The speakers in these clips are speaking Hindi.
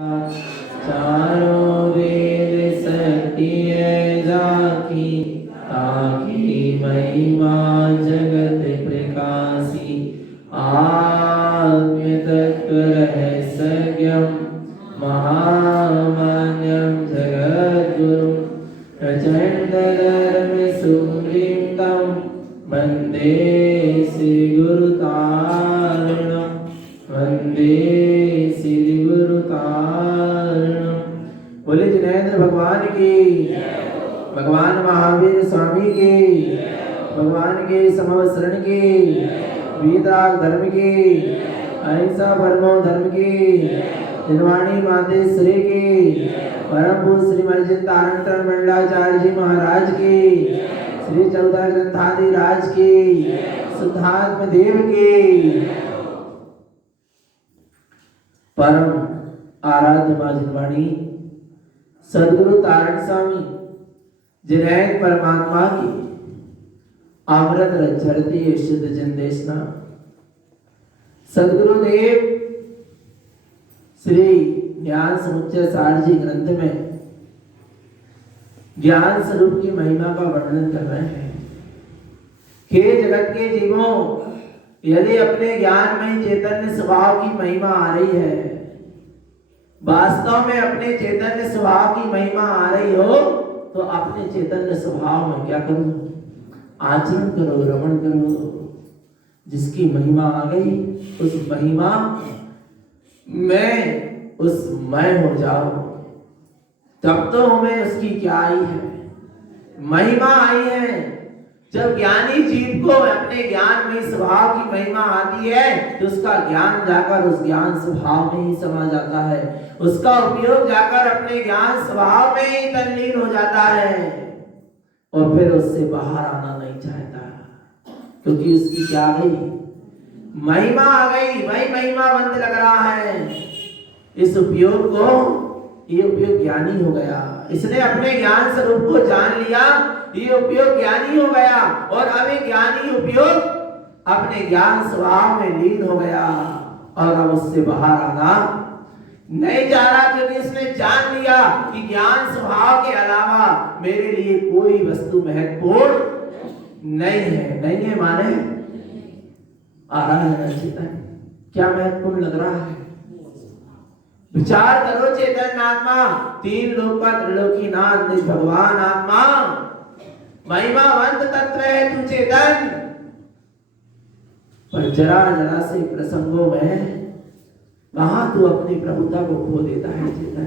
चारों वेद सत्य जाकी, ताकी महिमा जगत प्रकाशी। आत्म तत्व रहस्यज्ञं महामान्यं जगद्गुरुं, प्रचंड धर्म सुवृतं वंदे श्री गुरु तारणं, वंदे श्री गुरु तारणं। बोले जिनेंद्र भगवान की, भगवान महावीर स्वामी की, भगवान के समवसरण की, वीतराग धर्म की, अहिंसा परमो धर्म की, निर्वाणी मातेश्वरी की, परम पूज्य श्री मर्जित तारण मंडलाचार्य जी महाराज की, श्री चौदह ग्रंथादि राज की, शुद्धात्म देव की, परम आराध्य मां जिनवाणी सदगुरु तारण स्वामी जिनैन परमात्मा की अमृत रचरती शुद्ध जनदेशना सदगुरुदेव श्री ज्ञान समुच्चय सार जी ग्रंथ में ज्ञान स्वरूप की महिमा का वर्णन कर रहे हैं। हे जगत के जीवों, यदि अपने ज्ञान में चैतन्य स्वभाव की महिमा आ रही है, वास्तव में अपने चैतन्य स्वभाव की महिमा आ रही हो, तो अपने चैतन्य स्वभाव में क्या करो? आचरण करो, रमण करो। जिसकी महिमा आ गई उस महिमा में उस मैं हो जाओ। तब तो हमें उसकी क्या आई है? महिमा आई है। जब ज्ञानी जीव को अपने ज्ञान में स्वभाव की महिमा आती है तो उसका ज्ञान जाकर उस ज्ञान स्वभाव में ही समा जाता है, उसका उपयोग जाकर अपने ज्ञान स्वभाव में ही तल्लीन हो जाता है और फिर उससे बाहर आना नहीं चाहता, क्योंकि उसकी क्या आ गई? महिमा आ गई। वही महिमावंत लग रहा है। इस उपयोग को, ये उपयोग ज्ञानी हो गया। इसने अपने ज्ञान स्वरूप को जान लिया, ये उपयोग ज्ञानी हो गया और अब ये ज्ञानी उपयोग अपने ज्ञान स्वभाव में लीन हो गया और अब उससे बाहर आना नहीं चाह रहा, क्योंकि उसने जान लिया कि ज्ञान स्वभाव के अलावा मेरे लिए कोई वस्तु महत्वपूर्ण नहीं है। नहीं है माने आ रहा है ना चेतन? क्या महत्वपूर्ण लग रहा है? विचार करो चेतन आत्मा, तीन लोक का त्रिलोकीनाथ निज भगवान आत्मा, महिमावंत तत्व है तू चेतन। पर जरा जरा से प्रसंगों में कहां तू अपनी प्रभुता को खो देता है चेतन?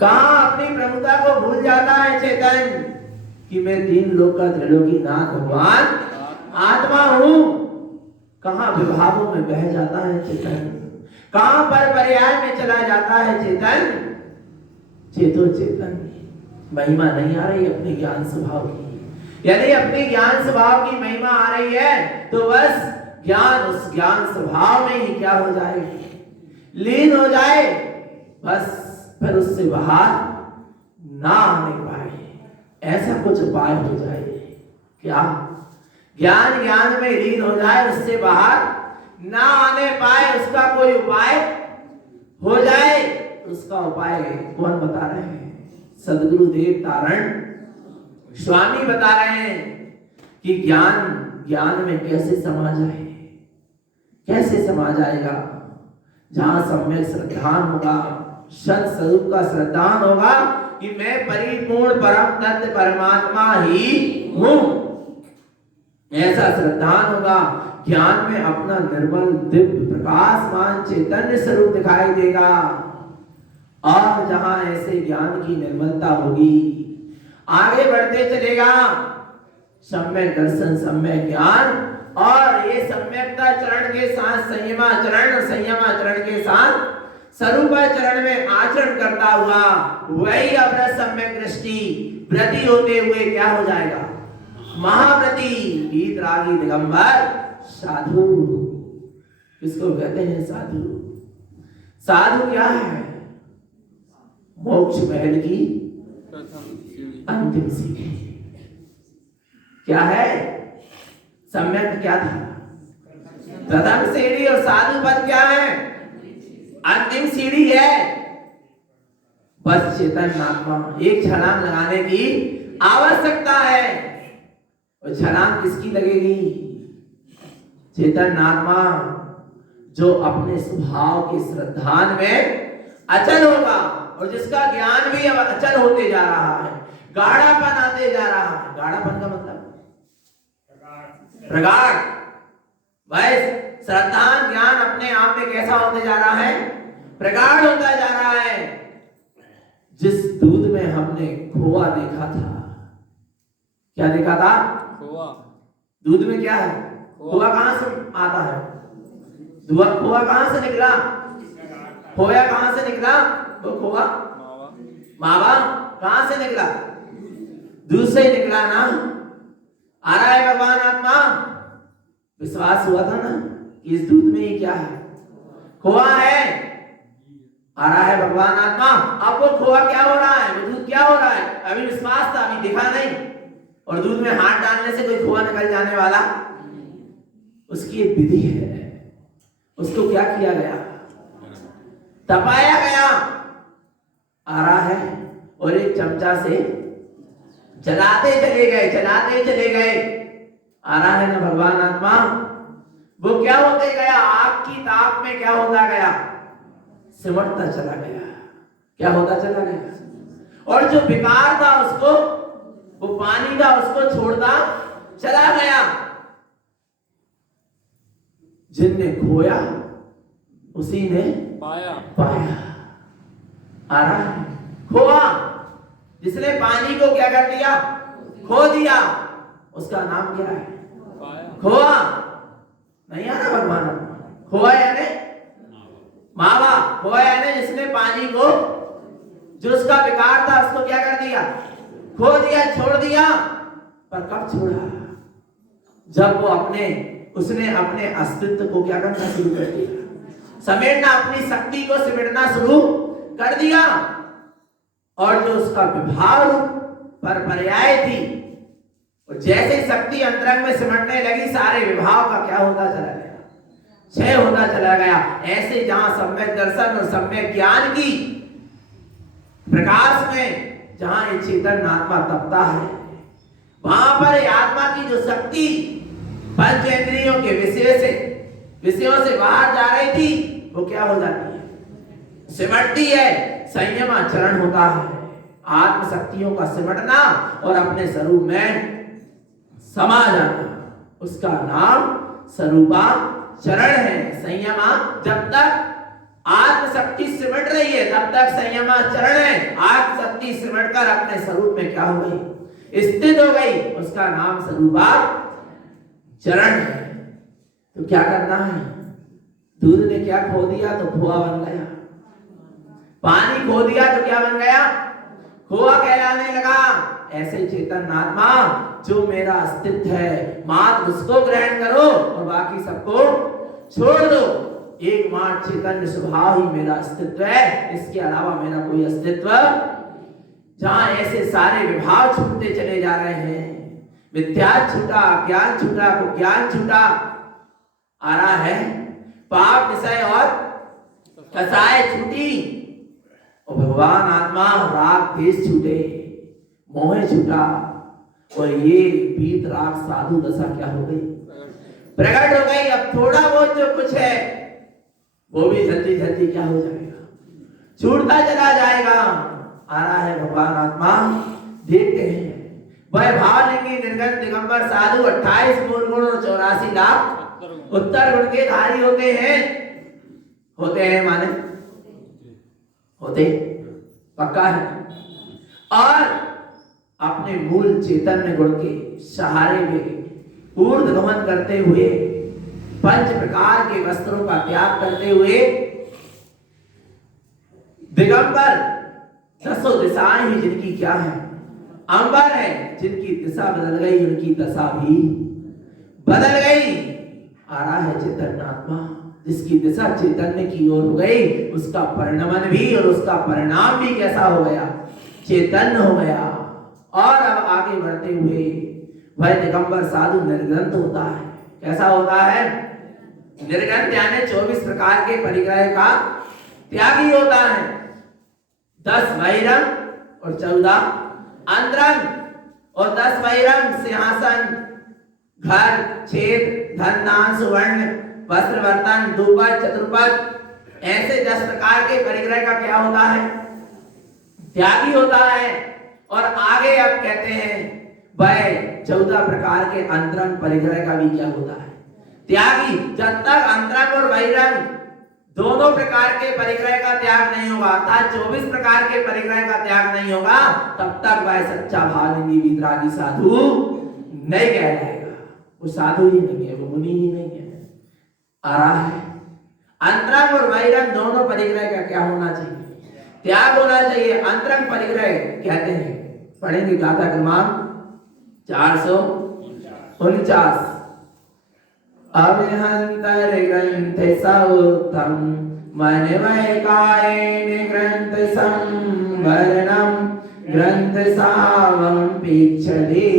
कहां अपनी प्रभुता को भूल जाता है चेतन कि मैं तीन लोक का त्रिलोकीनाथ भगवान आत्मा हूं? कहां विभावों में बह जाता है चेतन? कहां पर पर्याय में चला जाता है चेतन? चेतो चेतन, महिमा नहीं आ रही अपने ज्ञान स्वभाव की। यदि अपने ज्ञान स्वभाव की महिमा आ रही है तो बस ज्ञान उस ज्ञान स्वभाव में ही क्या हो जाए? लीन हो जाए, बस फिर उससे बाहर ना आने पाए। ऐसा कुछ उपाय हो जाए क्या? ज्ञान ज्ञान में लीन हो जाए, उससे बाहर ना आने पाए, उसका कोई उपाय हो जाए। उसका उपाय कौन बता रहे हैं? सदगुरुदेव तारण स्वामी बता रहे हैं कि ज्ञान ज्ञान में कैसे समा जाए। कैसे समा जाएगा? जहां सम्यक श्रद्धान होगा, सत स्वरूप का श्रद्धान होगा कि मैं परिपूर्ण परम तत्व परमात्मा ही हूं। ऐसा श्रद्धान होगा, ज्ञान में अपना निर्मल दिव्य प्रकाशमान चैतन्य स्वरूप दिखाई देगा। और जहां ऐसे ज्ञान की निर्मलता होगी, आगे बढ़ते चलेगा सम्यक दर्शन, सम्यक ज्ञान, और ये सम्यकता चरण के साथ संयमाचरण, संयमाचरण के साथ स्वरूपाचरण में आचरण करता हुआ वही अपना सम्यक दृष्टि व्रति होते हुए क्या हो जाएगा? महाव्रति, वीतरागी दिगंबर साधु। किसको कहते हैं साधु? साधु क्या है? मोक्ष महल की अंतिम सीढ़ी। क्या है? सम्यक क्या था? प्रथम सीढ़ी। और साधु पद क्या है? अंतिम सीढ़ी है। बस चेतन आत्मा एक छलांग लगाने की आवश्यकता है। और छलांग किसकी लगेगी? चेतन आत्मा जो अपने स्वभाव के श्रद्धान में अचल होगा और जिसका ज्ञान भी अब अचल होते जा रहा है, गाढ़ापन आते जा रहा है। गाढ़ापन का मतलब प्रगाढ़। वह श्रद्धान ज्ञान अपने आप में कैसा होते जा रहा है? प्रगाढ़ होता जा रहा है। जिस दूध में हमने खोआ देखा था, क्या देखा था? खोआ। दूध में क्या है? खोआ कहां से आता है? खोआ कहां से निकला? खोया कहां से निकला? वो खोआ मावा कहां से निकला? दूध से ही निकला ना। आ रहा है भगवान आत्मा। विश्वास हुआ था ना कि इस दूध में ही क्या है? खोआ है। आ रहा है भगवान आत्मा। अब वो खोआ क्या हो रहा है? वो दूध क्या हो रहा है? अभी विश्वास था, अभी दिखा नहीं। और दूध में हाथ डालने से कोई खोआ निकल जाने वाला? उसकी एक विधि है। उसको क्या किया गया? तपाया गया। आ रहा है और एक चमचा से चलाते चले गए, चलाते चले गए। आ रहा है ना भगवान आत्मा। वो क्या होते गया? आग की ताप में क्या होता गया? सिमटता चला गया। क्या होता चला गया? और जो विकार था उसको, वो पानी था, उसको छोड़ता चला गया। जिनने खोया उसी ने पाया। आ रहा है खोआ। जिसने पानी को क्या कर दिया? खो दिया। उसका नाम क्या है? खोआ। नहीं आ रहा भगवान? खोआ यानी मावा। खोआ यानी जिसने पानी को, जो उसका विकार था, उसको क्या कर दिया? खो दिया, छोड़ दिया। पर कब छोड़ा? जब वो उसने अपने अस्तित्व को क्या करना शुरू कर दिया? समेटना, अपनी शक्ति को सिमटना शुरू कर दिया। और जो उसका विभाव रूप पर पर्याय थी, और जैसे शक्ति अंतरंग में सिमटने लगी, सारे विभाव का क्या होता चला गया? क्षय होता चला गया। ऐसे जहां सम्यक दर्शन और सम्यक ज्ञान की प्रकाश में जहां ये चेतन आत्मा तपता है, वहां पर आत्मा की जो शक्ति पंचेंद्रियों के विषयों से बाहर जा रही थी, वो क्या हो जाती है? सिमटती है। संयमाचरण होता है। आत्म शक्तियों का सिमटना और अपने स्वरूप में समा जाना, उसका नाम स्वरूपाचरण है। संयमा, जब तक आत्म शक्ति सिमट रही है तब तक संयमाचरण है। आत्म शक्ति सिमट कर अपने स्वरूप में क्या हो गई? स्थित हो गई। उसका नाम स्वरूपाचरण है। तो क्या करना है? दूध ने क्या खो दिया तो खोआ बन गया। पानी खो दिया तो क्या बन गया? खोआ कहलाने लगा। ऐसे चेतन आत्मा जो मेरा अस्तित्व है, मात्र उसको ग्रहण करो और बाकी सबको छोड़ दो। एकमात्र चैतन्य स्वभाव ही मेरा अस्तित्व है, इसके अलावा मेरा कोई अस्तित्व। जहां ऐसे सारे विभाव छूटते चले जा रहे हैं, विद्या छूटा, ज्ञान छूटा, को ज्ञान छूटा। आ रहा है पाप विषय और कसाय छूटी, और भगवान आत्मा राग देश छूटे, मोह छूटा। और ये पीत राग साधु दशा क्या हो गई? प्रकट हो गई। अब थोड़ा बहुत जो कुछ है वो भी जल्दी जल्दी क्या हो जाएगा? छूटता चला जाएगा। आ रहा है भगवान आत्मा। देखते हैं वह भावलिंगी निर्गत दिगंबर साधु 28 मूल गुण और 84 लाख उत्तर गुण के धारी होते हैं माने होते पक्का है। और अपने मूल चैतन्य गुण के सहारे में ऊर्ध्वगमन करते हुए, पंच प्रकार के वस्त्रों का त्याग करते हुए, दिगंबर 10 दिशाएं ही जिनकी क्या है? अंबर है। जिनकी दिशा बदल गई उनकी दशा भी बदल गई। आ रहा है चैतन्य आत्मा। जिसकी दिशा चैतन्य की ओर हो गई, उसका परिणमन भी और उसका परिणाम भी कैसा हो गया? चैतन्य हो गया। और अब आगे बढ़ते हुए वह दिगंबर साधु निर्ग्रंथ होता है। कैसा होता है? निर्ग्रंथ यानी 24 प्रकार के परिग्रह का त्यागी होता है। 10 बहिरंग और 14 अंतरंग, और 10 बहिरंग सिंहासन, घर, छेद, धन, दान, सुवर्ण, वस्त्र, बर्तन, धूपद, चतुर्पद, ऐसे 10 प्रकार के परिग्रह का क्या होता है? त्यागी होता है। और आगे अब कहते हैं वह 14 प्रकार के अंतरंग परिग्रह का भी क्या होता है? त्यागी। जब तक अंतरंग और बहिरंग दोनों प्रकार के परिग्रह का त्याग नहीं होगा, अर्थात 24 प्रकार के परिग्रह का त्याग नहीं होगा, तब तक वह सच्चा भावलिंगी वितरागी साधु नहीं कहलाएगा। वो साधु ही नहीं है, वो मुनि ही नहीं है। आ रहा है अंतरंग और बहिरंग दोनों परिग्रह का क्या होना चाहिए? त्याग होना चाहिए। अंतरंग परिग्रह कहते हैं, पढ़ेंगे गाथा क्रमांक 449। अभिहंतर ग्रंथ सौतम मन वै कायेन ग्रंथ संवरणम ग्रंथ सावम पिच्छति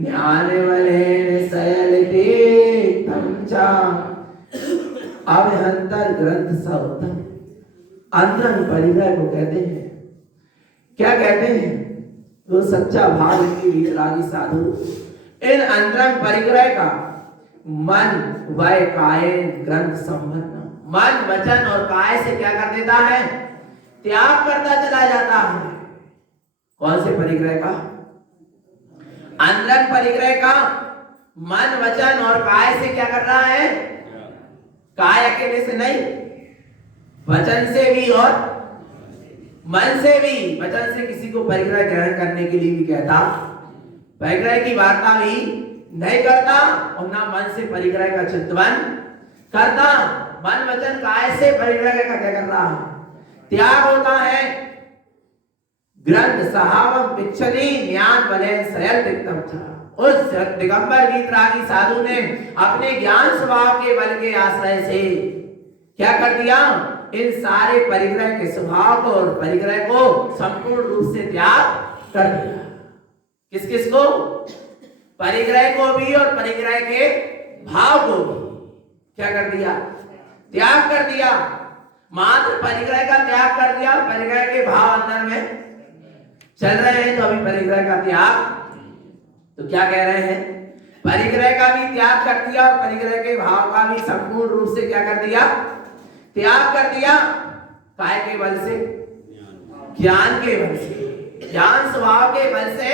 ज्ञान वलेन सयलते तम चा। अभिहंतर ग्रंथ सौतम अंतरंग परिग्रह को कहते हैं। क्या कहते हैं? वो सच्चा भावलिंगी वितरागी साधु इन अंतरंग परिग्रह का मन वै कायेन ग्रंथ संवरण, मन वचन और काय से क्या कर देता है? त्याग करता चला जाता है। कौन से परिग्रह का? अंतरंग परिग्रह का मन वचन और काय से क्या कर रहा है? काय अकेले से नहीं, वचन से भी और मन से भी। वचन से किसी को परिग्रह ग्रहण करने के लिए भी कहता, परिग्रह की वार्ता भी नहीं करता, और ना मन से परिग्रह का चिंतन करता। मन वचन काय से परिग्रह का क्या कर रहा है? त्याग होता है। ग्रंथ सहावम पिच्छति ज्ञान बलेन सयल तिक्तम था। उस दिगंबर वितरागी साधु ने अपने ज्ञान स्वभाव के बल के आश्रय से क्या कर दिया? इन सारे परिग्रह के स्वभाव को और परिग्रह को संपूर्ण रूप से त्याग कर दिया। किस किस को? परिग्रह को भी और परिग्रह के भाव को भी क्या कर दिया? त्याग कर दिया। मात्र परिग्रह का त्याग कर दिया, परिग्रह के भाव अंदर में चल रहे हैं, तो अभी परिग्रह का त्याग, तो क्या कह रहे हैं? परिग्रह का भी त्याग कर दिया और परिग्रह के भाव का भी संपूर्ण रूप से क्या कर दिया? त्याग कर दिया। काय के बल से? ज्ञान के बल से, ज्ञान स्वभाव के बल से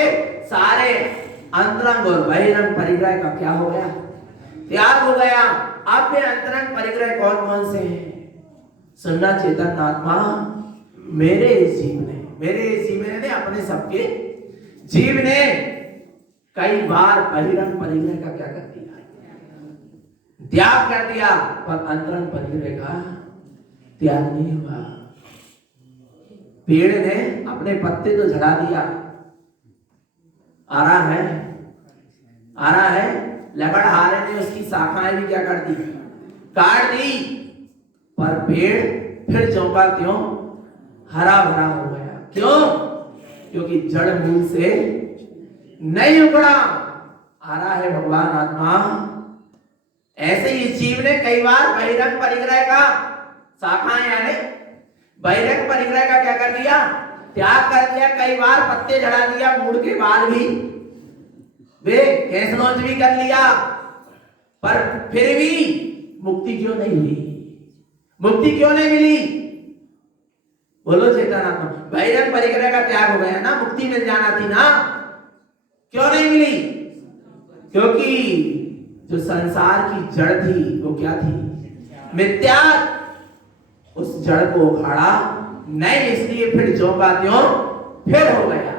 सारे अंतरंग और बहिरंग परिग्रह का क्या हो गया? त्याग हो गया। अब ये अंतरंग परिग्रह कौन कौन से हैं? सुनना चेतन आत्मा मेरे इस जीव ने, मेरे इस जीव ने अपने सबके जीव ने कई बार बहिरंग परिग्रह का क्या कर दिया? त्याग कर दिया, पर अंतरंग परिग्रह का त्याग नहीं हुआ। पेड़ ने अपने पत्ते तो झड़ा दिया, आ रहा है, लकड़हारे ने उसकी शाखाएं भी क्या कर दी? काट दी, पर पेड़ फिर ज्यों का त्यों हरा भरा हो गया। क्यों? क्योंकि जड़ मूल से नहीं उखड़ा। आ रहा है भगवान आत्मा। ऐसे ही जीव ने कई बार बहिरंग परिग्रह का शाखाएं यानी बहिरंग परिग्रह का क्या कर दिया? त्याग कर दिया। कई बार पत्ते झड़ा दिया, मूड के बाल भी वे केस नोच भी कर लिया, पर फिर भी मुक्ति क्यों नहीं हुई? मुक्ति क्यों नहीं मिली? बोलो चेतन आत्मा। बहिरंग परिग्रह का त्याग हो गया ना, मुक्ति मिल जाना थी ना, क्यों नहीं मिली? क्योंकि जो संसार की जड़ थी वो क्या थी? मिथ्या। उस जड़ को उखाड़ा नहीं, इसलिए फिर जो का त्यों फिर हो गया।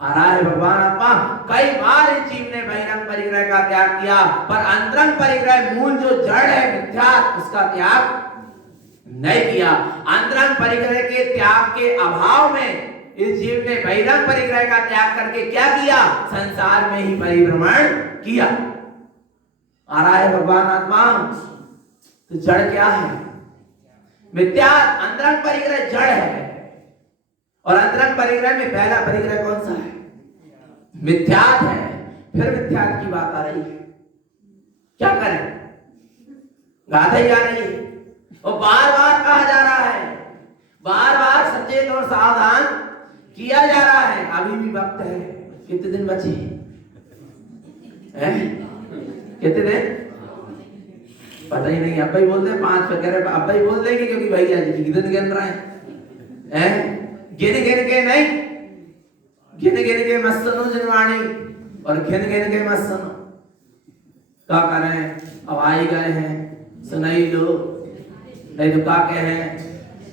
आ रहा है भगवान आत्मा। कई बार इस जीव ने बहिरंग परिग्रह का त्याग किया, पर अंतरंग परिग्रह मूल जो जड़ है मिथ्या, उसका त्याग नहीं किया। अंतरंग परिग्रह के त्याग के अभाव में इस जीव ने बहिरंग परिग्रह का त्याग करके क्या किया? संसार में ही परिभ्रमण किया। आ रहा है भगवान आत्मा। तो जड़ क्या है? मिथ्या। अंतरंग परिग्रह जड़ है, और अंतरंग परिग्रह में पहला परिग्रह कौन सा है? मिथ्यात है। फिर मिथ्यात की बात आ रही है, क्या करें? गाथा ही आ रही है, और बार बार कहा जा रहा है, बार बार सच्चे सचेत और सावधान किया जा रहा है। अभी भी वक्त है। कितने दिन बचे हैं? कितने दिन पता ही नहीं। अब्बा ही बोलते हैं 5 वगैरह, अब्बा ही बोल देंगे क्योंकि भैया जी कितने गिन रहे हैं। गिन गिन के नहीं, गिन गिन के मत सुनो जिनवाणी, और गिन गिन के मत सुनो। क्या करें, अब आई गए हैं, सुनाई लो, नहीं तो क्या कहे।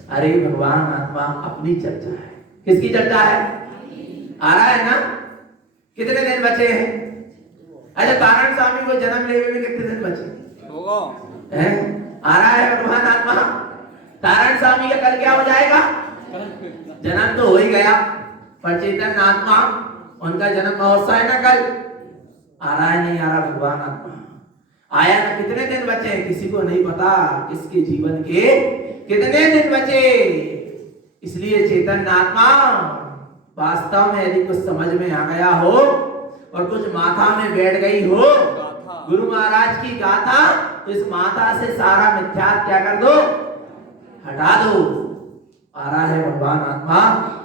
अरे भगवान आत्मा अपनी चर्चा है। किसकी चर्चा है? आ रहा है ना? कितने दिन बचे हैं? अच्छा, तारण स्वामी को जन्म लेने में कितने दिन बचे होगा? आ रहा है भगवान आत्मा। तारण स्वामी का कल क्या हो जाएगा? जन्म तो हो ही गया, पर चैतन्य आत्मा उनका जन्म महोत्सव है ना कल। आ रहा है नहीं आ रहा भगवान आत्मा? आया ना? कितने दिन बचे किसी को नहीं पता, किसके जीवन के कितने दिन बचे। इसलिए चैतन्य आत्मा वास्तव में यदि कुछ समझ में आ गया हो और कुछ माथा में बैठ गई हो गुरु महाराज की गाथा, तो इस माथा से सारा मिथ्यात्व क्या कर दो, हटा दो। आ रहा है भगवान आत्मा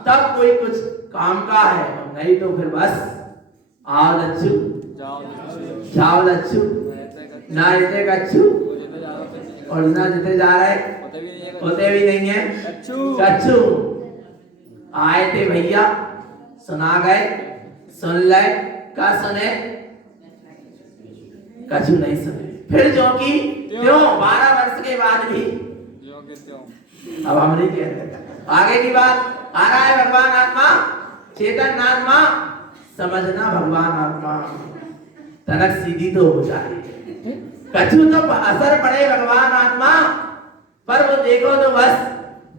तब कोई कुछ काम का है, और नहीं तो फिर बस आओ लच्छू जाओ लच्छू, ना इतने कच्छू और ना जिते जा रहे होते भी नहीं है कच्छू। आए थे भैया, सुना गए, सुन ले, क्या सुने? कछु नहीं सुने। फिर जो कि क्यों 12 वर्ष के बाद भी अब हम नहीं कह रहे। आगे की बात आ रहा है भगवान आत्मा, चेतन आत्मा, समझना भगवान आत्मा तनक सीधी तो हो जाए। कछु तो असर पड़े भगवान आत्मा पर, वो देखो तो बस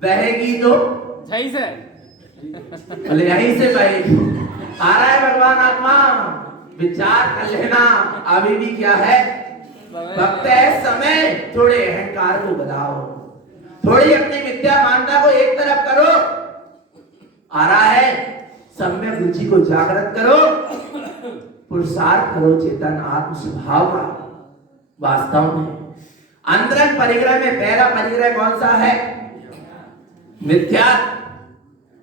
बहेगी तो सही से, बोले यहीं से बहेगी। आ रहा है भगवान आत्मा, विचार कर लेना। अभी भी क्या है, वक्त है, समय। थोड़े अहंकार को बढ़ाओ, थोड़ी अपनी मिथ्या मान्यता को एक तरफ करो। आ रहा है सम्यक रुचि को जागृत करो, पुरुषार्थ करो चेतन आत्म स्वभाव का। वास्तव में अंतरंग परिग्रह में पहला परिग्रह कौन सा है? मिथ्या।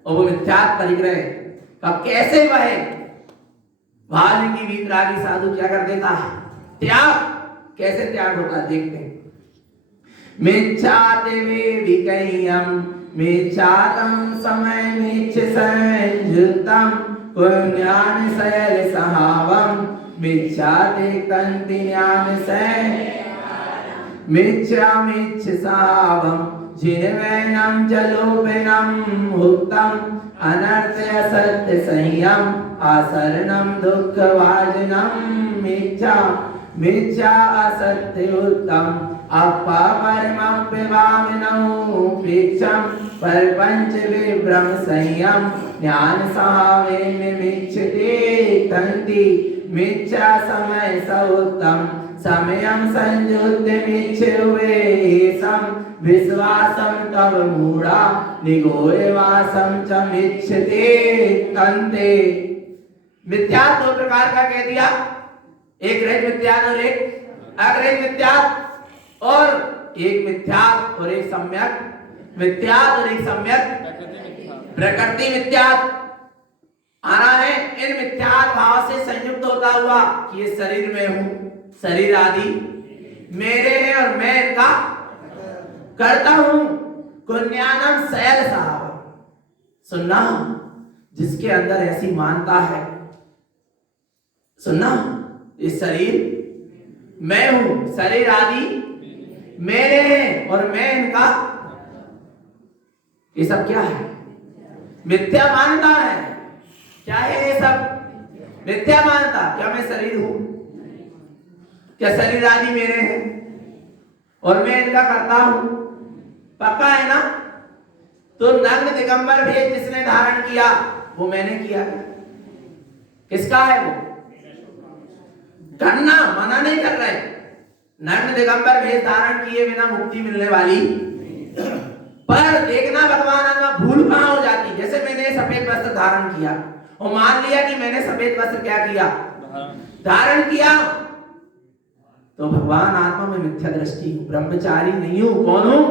और वो मिथ्या परिग्रह का कैसे वहे भालिंगी वीतरागी साधु क्या कर देता है? त्याग। कैसे त्याग होता है देखते हैं। मिच्छाते वे विकय्यम मिच्छातम समय मिच्छ संयुक्तम पुण्यान शैल सहावम मिच्छाते कंति ज्ञान से मिच्छा मिच्छ सावम जिनवैनम जलोपेनम हुक्तम अनर्थ असत्य संयम आसरणम दुख वाजनम मिच्छा मिच्छा असत्य उत्तम अपा परमप्यवामिनौ प्रेक्षम परपंच विभ्रम संयम ज्ञान सहावेन मिच्छते तंति मिच्छा समय सौत्तम समयम संयुक्त मिच्छुवेशम विश्वासम तव मूढ़ा निगोरे वासम च मिच्छते तंते। मिथ्या दो प्रकार का कह दिया, एक रहित मिथ्यात और एक अग्रहित मिथ्यात, और एक मिथ्यात और एक सम्यक मिथ्यात और एक सम्यक प्रकृति मिथ्यात। आना है इन मिथ्यात भाव से संयुक्त होता हुआ कि ये शरीर में हूं, शरीर आदि मेरे हैं और मैं इनका करता हूं। कुन्यानम शैल साहब, सुनना, जिसके अंदर ऐसी मानता है, सुनना, इस शरीर मैं हूं, शरीर आदि मेरे हैं और मैं इनका, ये सब क्या है? मिथ्या मानता है। क्या है ये सब? मिथ्या मानता। क्या मैं शरीर हूं? क्या शरीर आदि मेरे हैं और मैं इनका करता हूं? पक्का है ना? तो नग्न दिगंबर भेष जिसने धारण किया वो मैंने किया। किसका है वो? करना मना नहीं कर रहे। नग्न दिगंबर भेष धारण किए बिना मुक्ति मिलने वाली, पर देखना भगवान आत्मा भूल कहां हो जाती। जैसे मैंने सफेद वस्त्र धारण किया और मान लिया कि मैंने सफेद वस्त्र क्या किया? धारण किया। तो भगवान आत्मा में मिथ्या दृष्टि हूं, ब्रह्मचारी नहीं हूं। कौन हूं?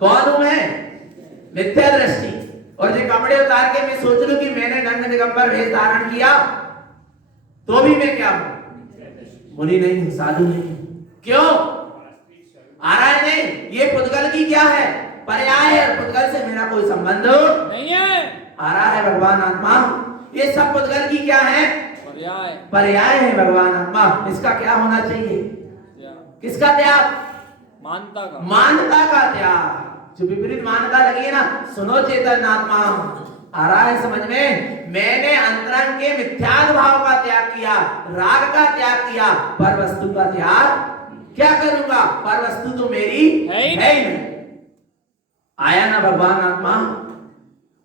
कौन हूं मैं? मिथ्या दृष्टि। और जो कपड़े उतार के मैं सोच लूं कि मैंने नंद दिगंबर वेश धारण किया तो भी मैं क्या हूं? मुनि नहीं हूं, साधु नहीं हूं। क्यों आ रहा है? नहीं, ये पुद्गल की क्या है? पर्याय है। पुद्गल से मेरा कोई संबंध नहीं है। आ रहा है भगवान आत्मा, ये सब पुद्गल की क्या है? पर्याय है भगवान आत्मा। इसका क्या होना चाहिए? किसका त्याग? मानता का त्याग। जो विपरीत मानता लगी है ना, सुनो चेतन आत्मा, आ रहा है समझ में? मैंने अंतरंग के मिथ्यात्व भाव का त्याग किया, राग का त्याग किया, पर वस्तु का त्याग क्या करूंगा? पर वस्तु तो मेरी है ही नहीं। आया ना भगवान आत्मा?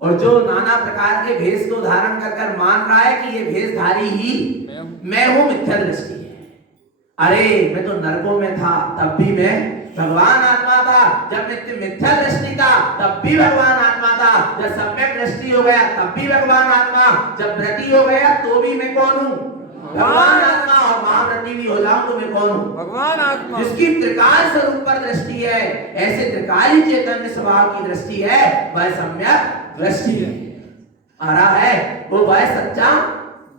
और जो नाना प्रकार के भेष को धारण कर कर मान रहा है कि ये भेषधारी ही मैं हूं, मिथ्या दृष्टि है। अरे मैं तो नरकों में था तब भी मैं भगवान आत्मा था, जब मैं मिथ्या दृष्टि था तब भी भगवान आत्मा था, जब सम्यक दृष्टि हो गया तब भी भगवान आत्मा, जब व्रति हो गया तो भी मैं कौन हूं? भगवान आत्मा। और महाव्रति भी हो जाऊं तो मैं कौन हूं? भगवान आत्मा। जिसकी त्रिकाल स्वरूप पर दृष्टि है, ऐसे त्रिकाली चैतन्य स्वभाव की दृष्टि है, वह सम्यक दृष्टि है। आ रहा है? वो वह सच्चा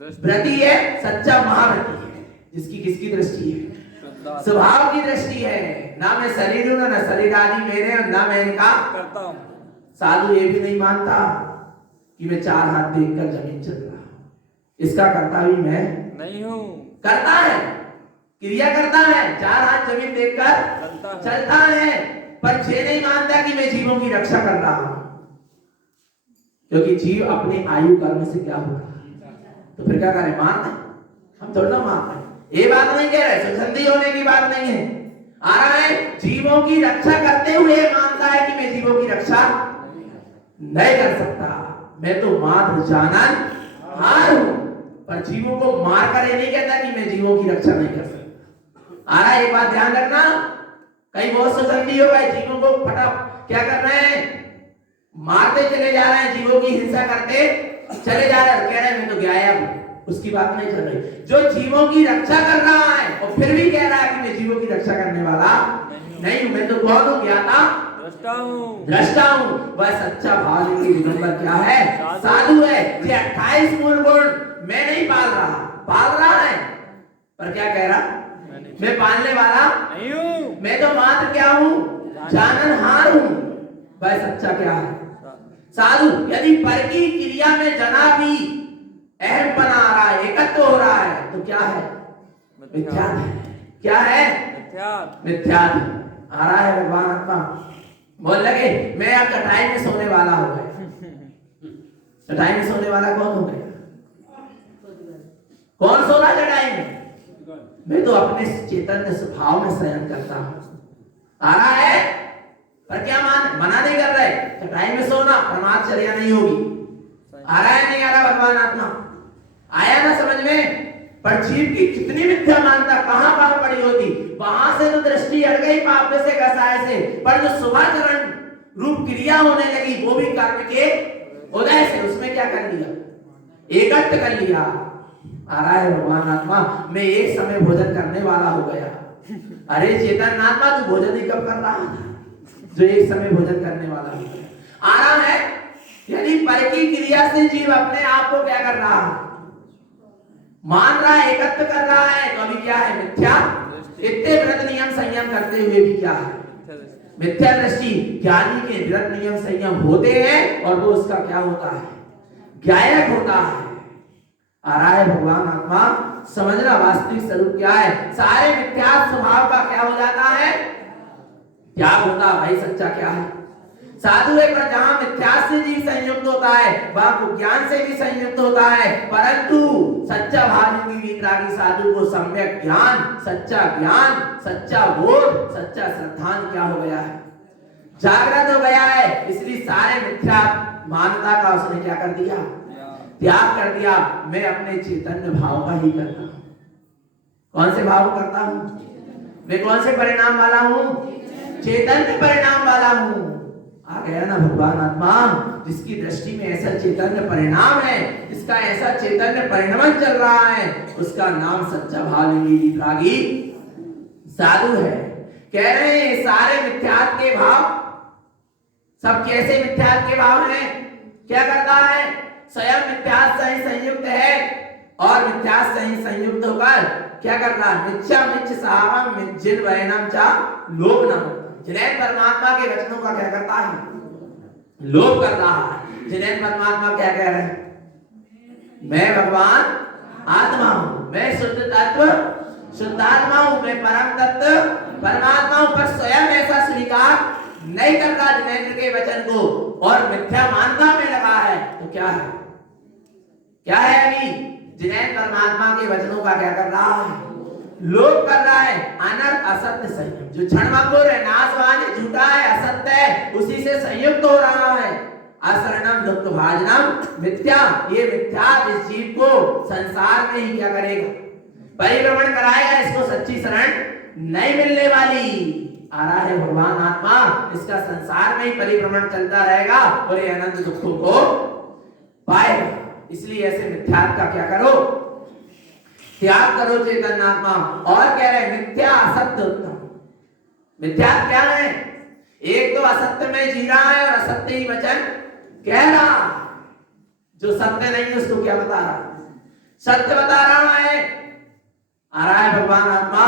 व्रति है, सच्चा महाव्रति है, जिसकी किसकी दृष्टि है? स्वभाव की दृष्टि है। ना मैं शरीर हूं, ना शरीर आदि मेरे, ना मैं इनका करता हूं। साधु ये भी नहीं मानता कि मैं चार हाथ देखकर जमीन चल रहा हूं, इसका कर्ता भी मैं नहीं हूं। करता है, क्रिया करता है, चार हाथ जमीन देखकर चलता है, पर ये नहीं मानता कि मैं जीवों की रक्षा कर रहा हूं, क्योंकि जीव अपने आयु कर्म से क्या होगा? तो फिर क्या करें? मारना? हम थोड़ा ना मारते हैं। ये बात नहीं कह रहे, स्वच्छंदी होने की बात नहीं है। आ रहा है जीवों की रक्षा करते हुए मानता है कि मैं जीवों की रक्षा नहीं कर सकता, मैं तो मात्र जानन हार हूं, पर जीवों को मार कर ये नहीं कहता कि मैं जीवों की रक्षा नहीं कर सकता। आ रहा है? एक बात ध्यान रखना, कई बहुत स्वच्छंदी हो गए, जीवों को फटा क्या कर रहे हैं? मारते चले जा रहे हैं, जीवों की हिंसा करते चले जा रहे हैं, कह रहे हैं मैं तो गायब हूं। उसकी बात नहीं चल रही। जो जीवों की रक्षा कर रहा है और फिर भी कह रहा है कि मैं जीवों की रक्षा करने वाला नहीं हूं, मैं तो कौन हूं? ज्ञाता दृष्टा हूं। वह सच्चा भाव की दिगंबर क्या है? साधु है। ये 28 मूल गुण मैं नहीं पाल रहा है, पर क्या कह रहा? मैं पालने वाला नहीं हूं, मैं तो मात्र क्या हूं? जाननहार हूं। वह सच्चा क्या है? साधु। यदि पर की क्रिया में जना भी अहम बना रहा है, एकत्व हो रहा है, तो क्या है? मिथ्यात्व है। क्या है? मिथ्यात्व। आ रहा है भगवान आत्मा? बोल लगे मैं अब चटाई में सोने वाला हो गया। चटाई में सोने वाला कौन हो गया? कौन सो रहा चटाई में? मैं तो अपने चैतन्य स्वभाव में शयन करता हूं। आ रहा है? पर क्या मना नहीं कर रहे चटाई में सोना, परमाचर्या नहीं होगी। आ रहा है? नहीं आ रहा भगवान आत्मा? आया ना समझ में? पर जीव की कितनी मिथ्या मानता कहां पड़ी होती, वहां से तो दृष्टि हट गई पाप से घसाए से, पर जो शुभाचरण रूप क्रिया होने लगी वो भी कर्म के उदय से, उसमें क्या कर लिया? एकत्र कर लिया। आ रहा है भगवान आत्मा? मैं एक समय भोजन करने वाला हो गया। अरे चेतन आत्मा, तू भोजन ही कब कर रहा था जो एक समय भोजन करने वाला हो गया? आ रहा है? यानी पर की क्रिया से जीव अपने आप को क्या कर रहा है? मान रहा है, एकत्व कर रहा है, तो अभी क्या है? मिथ्या। इतने व्रत नियम संयम करते हुए भी क्या है? मिथ्या दृष्टि। ज्ञानी के व्रत नियम संयम होते हैं और वो उसका क्या होता है? ज्ञायक होता है। आ रहा है भगवान आत्मा? समझना वास्तविक स्वरूप क्या है? सारे मिथ्या स्वभाव का क्या हो जाता है? त्याग होता है। भाई सच्चा क्या है? साधु है, पर जहां मिथ्या से जीव संयुक्त होता है वहां ज्ञान से भी संयुक्त होता है, परंतु सच्चा भावयोगी वितरागी साधु को सम्यक ज्ञान, सच्चा बोध, सच्चा श्रद्धान क्या हो गया है? जागृत हो गया है। इसलिए सारे मिथ्या मानता का उसने क्या कर दिया? त्याग कर दिया। मैं अपने चैतन्य भाव का ही करता हूं। कौन से भाव करता हूं? मैं कौन से परिणाम वाला हूं? चैतन्य परिणाम वाला हूं। आ गया ना भगवान आत्मा? जिसकी दृष्टि में ऐसा चैतन्य परिणाम है, जिसका ऐसा चैतन्य परिणमन चल रहा है, उसका नाम सच्चा भावयोगी वितरागी साधु है। कह रहे हैं सारे मिथ्यात्व के भाव सब कैसे मिथ्यात्व के भाव हैं? क्या करता है? स्वयं मिथ्यात्व से ही संयुक्त है और मिथ्यात्व से ही संयुक्त होकर क्या कर रहा है? मिथ्या मिच्छ सावम जिन वैनम चा लोभ न होता। जिन्हें परमात्मा के वचनों का क्या करता है? लोभ कर रहा है। जिन्हें परमात्मा क्या कह रहे हैं? मैं भगवान आत्मा हूं, मैं शुद्ध तत्व शुद्धात्मा हूं, मैं परम तत्व परमात्मा हूं, पर स्वयं ऐसा स्वीकार नहीं करता जिनेंद्र के वचन को और मिथ्या मानना में लगा है। तो क्या है? क्या है? अभी जिनेंद्र परमात्मा के वचनों का क्या कर रहा है? लोभ कर रहा है। अनर्थ असत्य संयम, जो क्षणभंगुर है, नाशवान है, झूठा है, असत्य है, उसी से संयुक्त हो रहा है। असरणम दुख भाजनम मिथ्या, ये मिथ्या इस जीव को संसार में ही क्या करेगा? परिभ्रमण कराएगा। इसको सच्ची शरण नहीं मिलने वाली। आ रहा है भगवान आत्मा, इसका संसार में ही परिभ्रमण चलता रहेगा और ये अनंत दुखों को पाएगा। इसलिए ऐसे मिथ्यात्व का क्या करो? त्याग करो चेतन आत्मा। और कह रहे मिथ्या असत्य उत्तम। मिथ्यात्व क्या है? एक तो असत्य में जी रहा है और असत्य ही वचन कह रहा। जो सत्य नहीं है उसको क्या बता रहा? सत्य बता रहा है। आ रहा है भगवान आत्मा,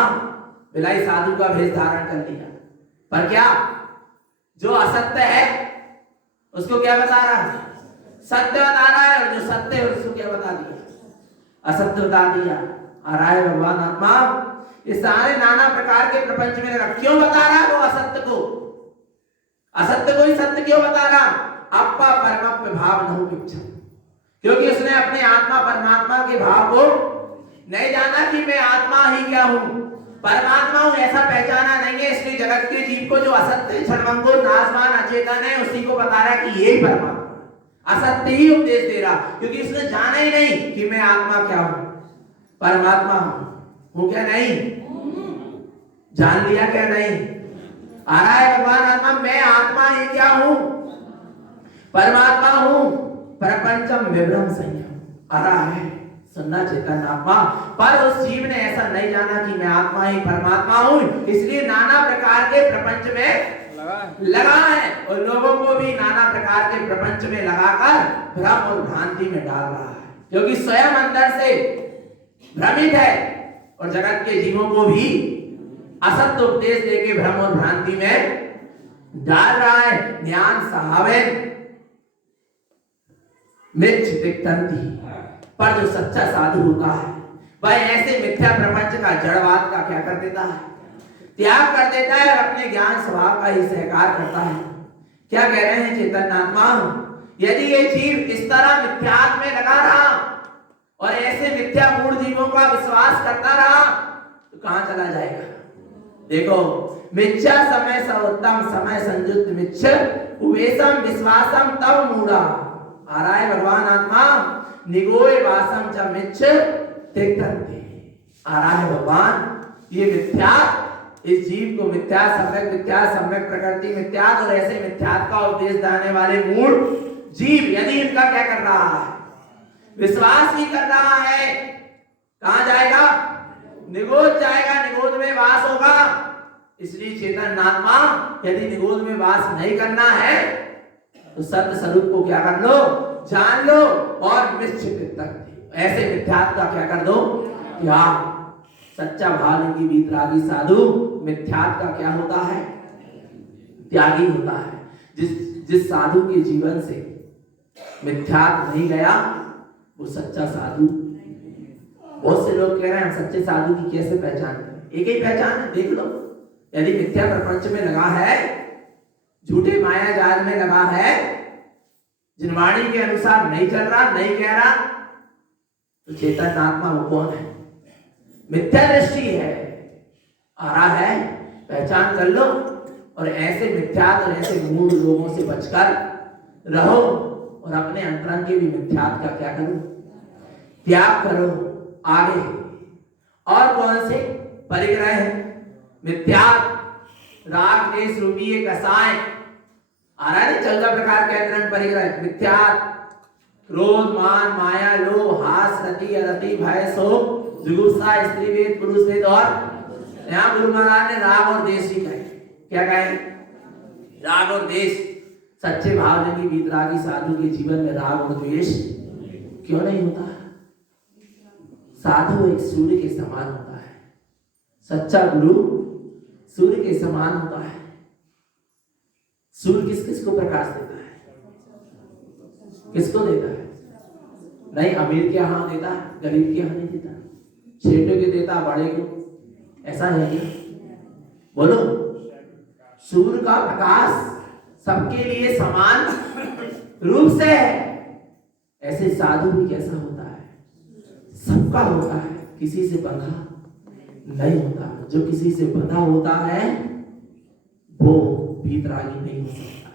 बिलाई साधु का भेष धारण कर लिया, पर क्या जो असत्य है उसको क्या बता रहा है? सत्य बता रहा है। और जो सत्य है उसको क्या बता दिया? असत्य बता दिया। आ रहा है भगवान आत्मा, इस सारे नाना प्रकार के प्रपंच में लगा। क्यों बता रहा है वो असत्य को? असत्य को ही सत्य क्यों बता रहा? अपा परमप्य भाव नहीं पिछा, क्योंकि उसने अपने आत्मा परमात्मा के भाव को नहीं जाना कि मैं आत्मा ही क्या हूं, परमात्मा हूं, ऐसा पहचाना नहीं है। इसलिए जगत के जीव को जो असत्य क्षणभंगुर नाशवान अचेतन है उसी को बता रहा है कि यही परमात्मा। असत्य ही उपदेश दे रहा, क्योंकि उसने जाना ही नहीं कि मैं आत्मा क्या हूं, परमात्मा हूं क्या? नहीं जान लिया क्या? नहीं। आ रहा है भगवान आत्मा, मैं आत्मा ही क्या हूं, परमात्मा हूं, प्रपंचम विभ्रम संयम। आ रहा है सुनना चेतन आत्मा, पर उस जीव ने ऐसा नहीं जाना कि मैं आत्मा ही परमात्मा हूं, इसलिए नाना प्रकार के प्रपंच में लगा है और लोगों को भी नाना प्रकार के प्रपंच में लगाकर भ्रम और भ्रांति में डाल रहा है, क्योंकि स्वयं अंदर से भ्रमित है और जगत के जीवों को भी असत्य उपदेश देके भ्रम और भ्रांति में डाल रहा है। ज्ञान सहावेन मिच्छ तिक्तंती, पर जो सच्चा साधु होता है वह ऐसे मिथ्या प्रपंच का जड़वाद का क्या कर देता है? त्याग कर देता है और अपने ज्ञान स्वभाव का ही सहकार करता है। क्या कह रहे हैं चेतन आत्मा? यदि ये जीव इस तरह मिथ्यात्व में लगा रहा और ऐसे मिथ्या मूढ़ जीवों का विश्वास करता रहा तो कहां चला जाएगा? देखो, मिथ्या समय सर्वोत्तम समय संयुक्त मिच्छ उवेशम विश्वासम तव मूढ़ा। आ रहा है भगवान आत्मा, निगोय वासम च मिच्छ तिक्तंते। आ रहा है भगवान, ये मिथ्या इस जीव को मिथ्या सम्यक प्रकृति मिथ्या और ऐसे मिथ्या का उपदेश देने वाले मूढ़ जीव यदि इनका क्या कर रहा है? विश्वास भी कर रहा है, कहां जाएगा? निगोद जाएगा, निगोद में वास होगा। इसलिए चेतन आत्मा, यदि निगोद में वास नहीं करना है तो सत्य स्वरूप को क्या कर लो? जान लो और निश्चित तक ऐसे मिथ्यात्व का क्या कर दो? त्याग। सच्चा भाव की वीतरागी साधु मिथ्यात्व का क्या होता है? त्यागी होता है। जिस साधु के जीवन से मिथ्यात्व नहीं गया वो सच्चा साधु। बहुत से लोग कह रहे हैं हम सच्चे साधु की कैसे पहचान करें? एक ही पहचान है, देख लो। यदि मिथ्या प्रपंच में लगा है, झूठे माया जाल में लगा है, जिनवाणी के अनुसार नहीं चल रहा, नहीं कह रहा, तो चेतन आत्मा वो कौन है? मिथ्या दृष्टि है। आ रहा है, पहचान कर लो और ऐसे मिथ्यात्व और ऐसे मूढ़ लोगों से बचकर रहो और अपने अंतरंग के भी मिथ्यात्व का क्या करो? त्याग करो। आगे और कौन से परिग्रह है? मिथ्यात्व राग देश रूपी एक कसाय। आ रहा है 14 प्रकार के अंतरंग परिग्रह। मिथ्यात्व क्रोध मान माया लोभ हास रति अरति भय शोक जुगुप्सा स्त्री वेद पुरुष वेद और यहाँ गुरु महाराज ने राग और देश ही कहे। क्या कहे? राग और देश सच्चे भावजनी वीतरागी साधु के जीवन में राग और द्वेष क्यों नहीं होता? साधु एक सूर्य के समान होता है, सच्चा गुरु सूर्य के समान होता है। सूर्य किस किस को प्रकाश देता है? किसको देता है? नहीं अमीर के यहाँ देता है, गरीब के यहाँ नहीं देता, छोटे के देता, बड़े को, ऐसा है क्या? बोलो, सूर्य का प्रकाश सबके लिए समान रूप से है। ऐसे साधु भी कैसा होता है? सबका होता है, किसी से बंधा नहीं होता। जो किसी से बंधा होता है वो वीतरागी नहीं हो सकता।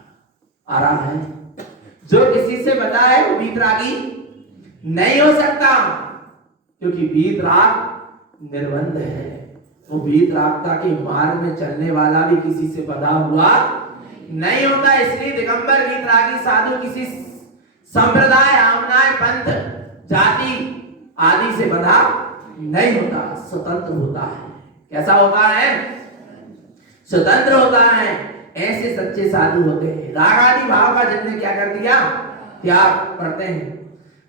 आ रहा है? जो किसी से बंधा है वो वीतरागी नहीं हो सकता, क्योंकि वीतराग निर्बंध है। वो वीतरागता के मार्ग में चलने वाला भी किसी से बंधा हुआ नहीं होता। इसलिए दिगंबर वीतरागी साधु किसी संप्रदाय, आमनाय, पंथ, जाति आदि से बंधा नहीं होता, स्वतंत्र होता है। कैसा होता है? स्वतंत्र होता है। ऐसे सच्चे साधु होते हैं। रागादि भाव का जिनने क्या कर दिया? त्याग। पढ़ते हैं,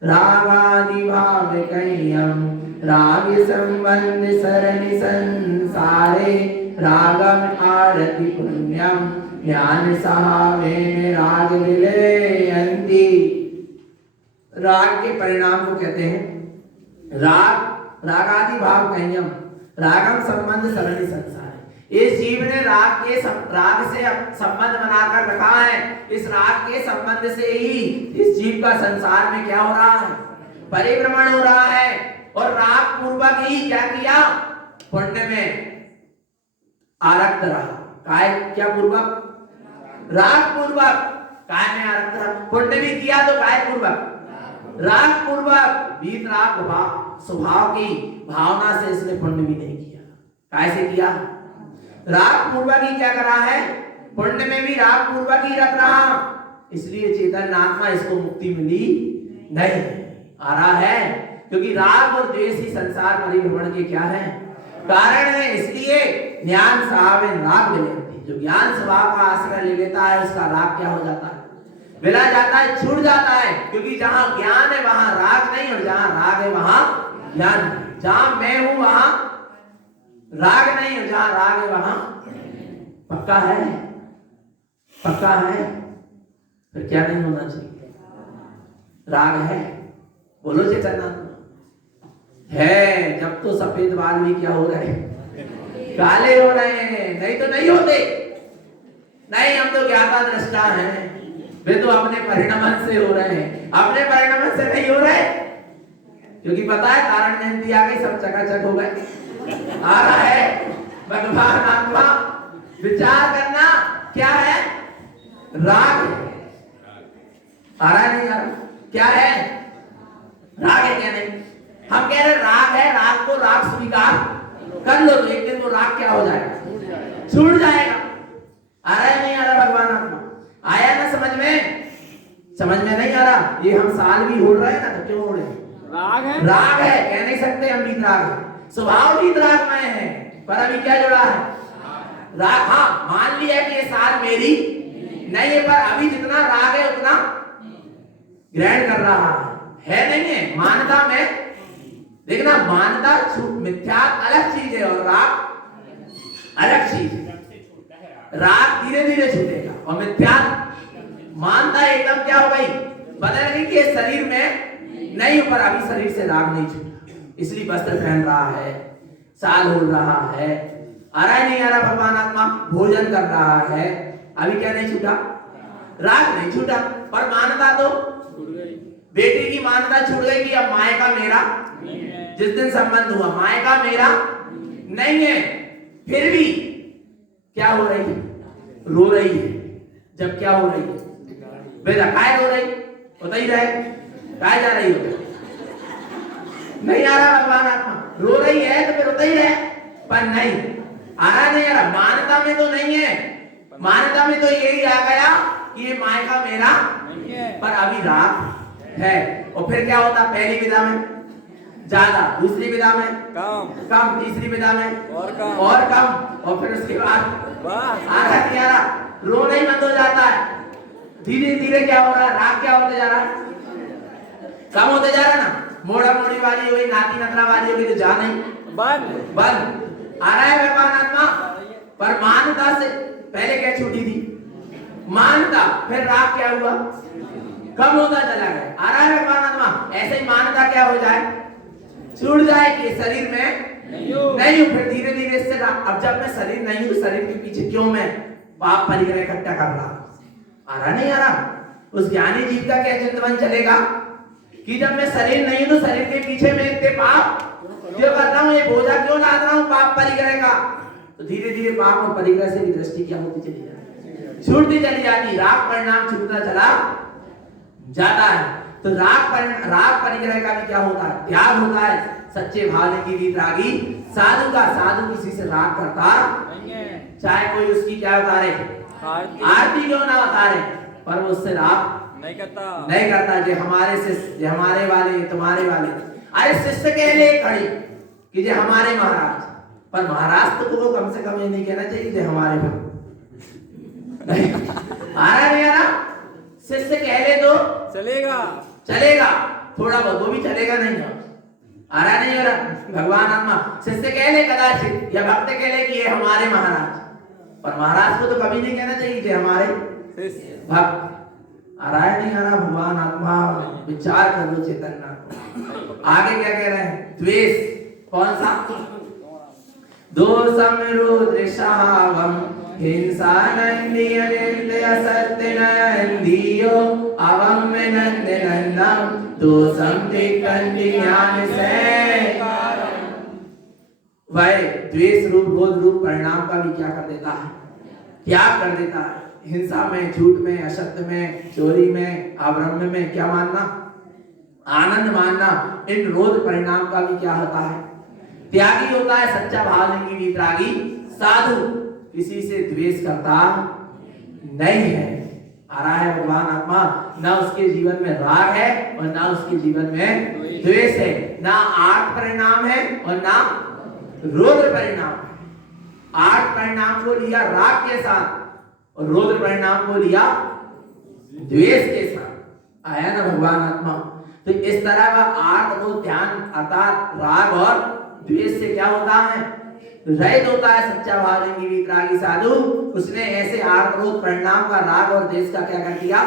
रागादि भाव कह्यम राग संबंध सरनि संसारे रागम आरति पुण्यम ज्ञान सहावेन राग विलयन्ति। राग के परिणाम को कहते हैं राग। रागादि भाव कह्यम, रागम संबंध सरनि संसारे। इस जीव ने राग से संबंध बनाकर रखा है। इस राग के संबंध से ही इस जीव का संसार में क्या हो रहा है? परिभ्रमण हो रहा है। और राग पूर्वक ही क्या किया? पुण्य में आरक्त रहा। काय क्या पूर्वक? राग पूर्वक काय में आरक्त रहा। पुण्य भी किया तो काय पूर्वक? राग पूर्वक। वीतराग स्वभाव की भावना से इसने पुण्य भी नहीं किया। काय से किया? राग पूर्वक ही क्या करा है? पुण्य में भी राग पूर्वक ही रख रहा। इसलिए चेतन आत्मा इसको मुक्ति मिली नहीं। आ रहा है? क्योंकि राग और द्वेष ही संसार परिभ्रमण के क्या है? कारण है। इसलिए ज्ञान सहावेन राग विलयन्ति। जो ज्ञान स्वभाव का आश्रय ले लेता है उसका राग क्या हो जाता है? विला जाता है, छूट जाता है। क्योंकि जहां ज्ञान है वहां राग नहीं, और जहां राग है वहां ज्ञान नहीं। जहां मैं हूं वहां राग नहीं, और जहां राग है वहां पक्का है। पक्का है, फिर क्या नहीं होना चाहिए? राग है। बोलो चेतनात्मा है। जब तो सफेद बाल भी क्या हो रहे हैं? काले हो रहे हैं। नहीं तो नहीं होते। नहीं, हम तो ज्ञाता दृष्टा हैं। वे तो अपने परिणमन से हो रहे हैं, अपने परिणमन से नहीं हो रहे। क्योंकि पता है कारण जयंती आ गई, सब चकाचक हो गए। आ रहा है भगवान आत्मा। विचार करना क्या है? राग है। आ रहा है नहीं? आ रहा क्या है? राग है क्या? नहीं, हम कह रहे राग है। राग को राग स्वीकार कर लो तो एक दिन वो राग क्या हो जाएगा? छूट जाएगा। आ रहा है नहीं? आ रहा भगवान आत्मा? आया ना समझ में? समझ में नहीं आ रहा? ये हम साल भी उड़ रहे हैं ना, तो क्यों उड़े? राग है। राग है, कह नहीं सकते हम वीतराग है। स्वभाव वीतराग में है, पर अभी क्या जुड़ा है? राग। हाँ, मान लिया कि ये साल मेरी नहीं है, पर अभी जितना राग है उतना ग्रहण कर रहा है नहीं है? मानता में देखना, मानता मिथ्या अलग चीज है और राग अलग चीज है। राग धीरे धीरे छूटेगा और मिथ्या मानता एकदम क्या हो गई? बदल गई कि शरीर में नहीं, पर अभी शरीर से राग नहीं छूटा। इसलिए वस्त्र पहन रहा है, साल हो रहा है। आ रहा है नहीं? आ रहा भगवान आत्मा? भोजन कर रहा है, अभी क्या नहीं छूटा? राग नहीं छूटा। पर मानता तो बेटी की मानता छूट गई कि अब माए का मेरा जिस दिन संबंध हुआ, माए का मेरा नहीं है। फिर भी क्या हो रही है? रो रही है। जब क्या हो रही है? बेटा काय रो रही? होता ही रहे। काय जा रही हो? नहीं आ रहा भगवान आत्मा? रो रही है तो फिर होता ही रहे। पर नहीं आ रहा, नहीं आ रहा। मानता में तो नहीं है। मानता में तो यही आ गया कि ये माए का मेरा नहीं है, पर अभी राग है। और फिर क्या होता? पहली विदा में ज्यादा, दूसरी विदा में कम, तीसरी विदा में और कम, और फिर उसके बाद आ रहा, रो नहीं बंद हो जाता है। धीरे धीरे क्या हो रहा है, राग क्या होते जा रहा है, कम होते जा रहा है ना। मोड़ा मोड़ी वाली हुई, नाती नखरा वाली होगी तो जा नहीं, बंद आ रहा है भगवान आत्मा। पर मानता से पहले क्या छूटी थी, मानता, फिर राग क्या हुआ, कम होता चला गया। आ रहा है भगवान आत्मा। ऐसे ही मानता क्या हो जाए, छूट जाए कि शरीर में नहीं हूं, फिर धीरे धीरे इससे अब जब मैं शरीर नहीं हूं, शरीर के पीछे क्यों मैं पाप परिग्रह इकट्ठा कर रहा, आ रहा नहीं आ रहा। उस ज्ञानी जीव का क्या चिंतन चलेगा कि जब मैं शरीर नहीं हूं तो शरीर के पीछे मैं इतने पाप क्यों कर रहा हूं, ये बोझा क्यों लाद रहा हूं पाप परिग्रह का। तो धीरे धीरे पाप और परिग्रह से भी दृष्टि क्या होती चली जाती, छूटती चली जाती, राग परिणाम छूटता चला जाता है। तो राग परिग्रह का भी क्या होता है, त्याग होता है। सच्चे भाव की रीत रागी साधु का, साधु किसी से राग करता चाहे कोई उसकी क्या उतारे, आरती क्यों ना उतारे, पर वो उससे राग नहीं करता। जे हमारे शिष्य, हमारे वाले, तुम्हारे वाले, अरे शिष्य कह ले खड़ी कि जे हमारे महाराज, पर महाराज तो को कम से कम ये नहीं कहना चाहिए जे हमारे आ रहा नहीं आ रहा। शिष्य कह ले तो चलेगा थोड़ा बहुत, वो भी चलेगा नहीं है, आ रहा नहीं हो रहा। भगवान आत्मा शिष्य कह ले कदाचित, या भक्त कह ले कि ये हमारे महाराज, पर महाराज को तो कभी नहीं कहना चाहिए कि हमारे भक्त। आ रहा है नहीं आ रहा। भगवान आत्मा विचार कर लो चेतन। आगे क्या कह रहे हैं, द्वेष कौन सा, दोषम रुद्रशावम हिंसा नंदिय निर्दय सत्य नंदियो अवम नंदनंदम दोषम तिक्कंति ज्ञान से। वह द्वेष रूप क्रोध रूप परिणाम का भी क्या कर देता है, त्याग कर देता है। हिंसा में, झूठ में, असत्य में, चोरी में, अब्रह्म में क्या मानना, आनंद मानना, इन रोध परिणाम का भी क्या होता है, त्यागी होता है। सच्चा भावलिंगी वितरागी साधु किसी से द्वेष करता नहीं है। आ रहा है भगवान आत्मा। ना उसके जीवन में राग है और ना उसके जीवन में द्वेष है, ना आठ परिणाम है और ना रौद्र परिणाम है। आठ परिणाम को लिया राग के साथ और रौद्र परिणाम को लिया द्वेष के साथ। आया ना भगवान आत्मा। तो इस तरह का आर्थ को ध्यान अर्थात राग और द्वेष से क्या होता है, रहित होता है सच्चा भावलिंगी वितरागी साधु। उसने ऐसे आर्थ रोध परिणाम का, राग और द्वेष का क्या कर दिया,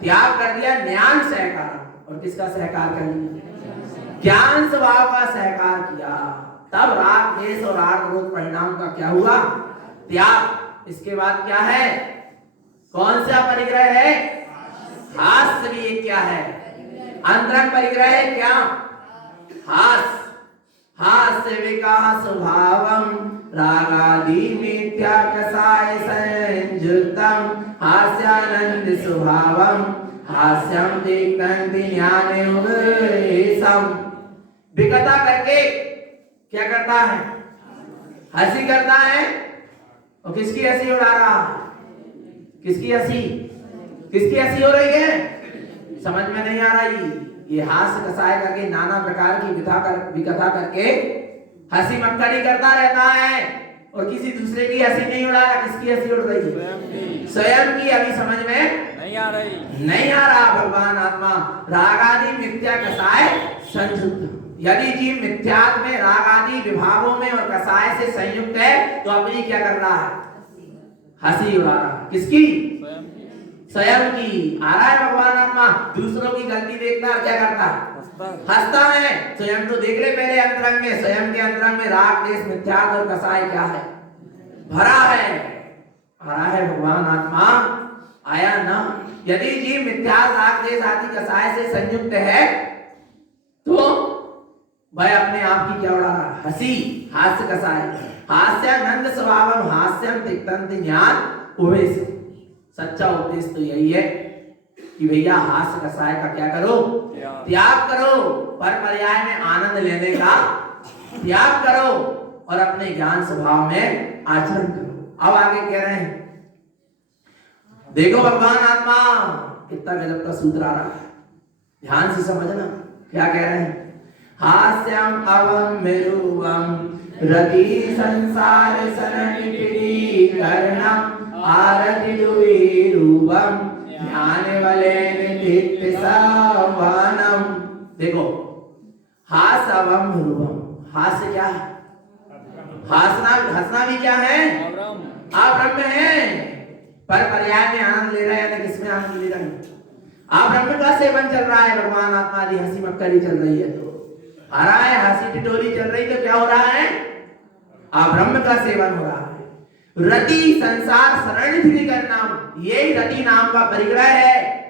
त्याग कर दिया। ज्ञान सहकार, और किसका सहकार कर दिया, ज्ञान स्वभाव का सहकार किया। तब राग द्वेष और आर्थ रोध परिणाम का क्या हुआ, त्याग। इसके बाद क्या है, कौन सा परिग्रह है, हास्य भी एक क्या है, अंतरंग परिग्रह है क्या, हास्य। हास्य विकास भावम रागादि मिथ्या कसाय संयुक्तम हास्यानंद स्वभावम हास्यम तिक्कंति ज्ञानयोगेशम। विकता करके क्या करता है, हंसी करता है। और किसकी हंसी उड़ा रहा, किसकी हंसी, किसकी हंसी हो रही है, समझ में नहीं आ रही। ये हास्य कसाय करके नाना प्रकार की विकथा करके हंसी मक्करी करता रहता है और किसी दूसरे की हंसी नहीं उड़ा रहा। किसकी हंसी उड़ रही है, स्वयं की। अभी समझ में नहीं आ रही, नहीं आ रहा। भगवान आत्मा रागादि मिथ्या कसाय संयुक्त। यदि जीव मिथ्यात्व में, राग आदि विभागों में और कसाय से संयुक्त है तो अपनी क्या कर रहा है, हंसी उड़ा रहा है। किसकी, स्वयं की। आ रहा है भगवान आत्मा। दूसरों की गलती देखता क्या करता है, हंसता है। स्वयं तो देख ले पहले अंतरंग में, स्वयं के अंतरंग में राग द्वेष मिथ्यात्व और कसाय क्या है, भरा है। आ रहा है भगवान आत्मा। आया ना। यदि जीव मिथ्या राग द्वेष आदि कसाय से संयुक्त है तो वह अपने आप की क्या उड़ा रहा है, हंसी, हास्य कसाय। हास्यानंद स्वभावम हास्यम तिक्कंति ज्ञान उपदेश। सच्चा उपदेश तो यही है कि भैया हास्य कसाय का क्या करो, त्याग करो। पर पर्याय में आनंद लेने का त्याग करो और अपने ज्ञान स्वभाव में आचरण करो। अब आगे कह रहे हैं, देखो भगवान आत्मा कितना गजब का सूत्र आ रहा है, ध्यान से समझना। क्या कह रहे हैं, हास्यम अवम मेरुवम रति संसार सरणि कर्णम आरति रूपम आने वाले नित्य सवनम। देखो हासवम रूपम, हास क्या है? हंसना भी क्या है? आप ब्रह्म है। पर पर्याय में आनंद ले रहे हैं ना, किसमें आनंद ले रहे हैं? आप ब्रह्म का सेवन चल रहा है, भगवान आत्मा की हंसी मक्करी चल रही है, तो आ रहा है हंसी टिटोली चल रही, तो क्या हो रहा है? आप ब्रह्म का सेवन हो रहा है। रति संसार शरण फिरी करना, यही रति नाम का परिग्रह है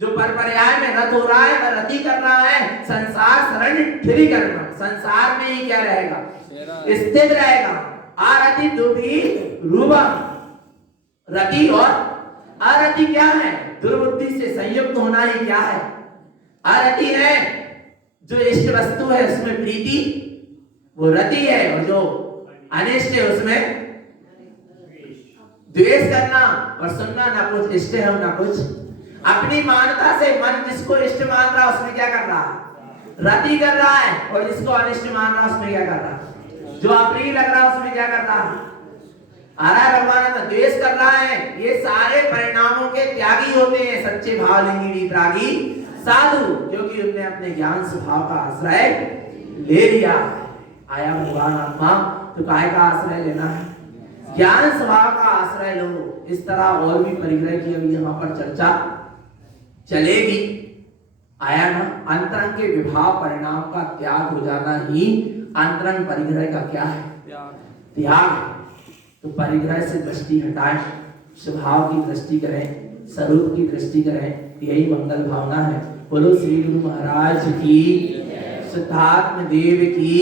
जो पर पर्याय में रत हो रहा है, वह रति कर रहा है संसार शरण फिरी करना। संसार में ही क्या रहेगा? स्थित रहेगा। आरति दुभी रूपम, रति और अरति क्या है? दुर्बुद्धि से संयुक्त होना ही क्या है? अरति है। जो इष्ट वस्तु है उसमें प्रीति, वो रति है, और जो अनिष्ट है उसमें द्वेष करना और सुनना। ना कुछ इष्ट है ना कुछ, अपनी मान्यता से मन जिसको इष्ट मान रहा है उसमें क्या कर रहा है? रति कर रहा है, और जिसको अनिष्ट मान रहा है उसमें क्या कर रहा है? जो अप्रिय लग रहा है उसमें क्या कर रहा है? आ रहा है भगवान का द्वेष कर रहा है। ये सारे परिणामों के त्यागी होते हैं सच्चे भावलिंगी वितरागी साधु, क्योंकि उन्होंने अपने ज्ञान स्वभाव का आश्रय ले लिया। आया भगवान आत्मा, तो काय का आश्रय लेना है? ज्ञान स्वभाव का आश्रय लो। इस तरह और भी परिग्रह की अभी यहाँ पर चर्चा चलेगी। आया ना, अंतरंग के विभाव परिणाम का त्याग हो जाना ही अंतरंग परिग्रह का क्या है? त्याग है। तो परिग्रह से दृष्टि हटाएं, स्वभाव की दृष्टि करें, स्वरूप की दृष्टि करें, यही मंगल भावना है। बोलो श्री गुरु महाराज की, सिद्धार्थ देव की।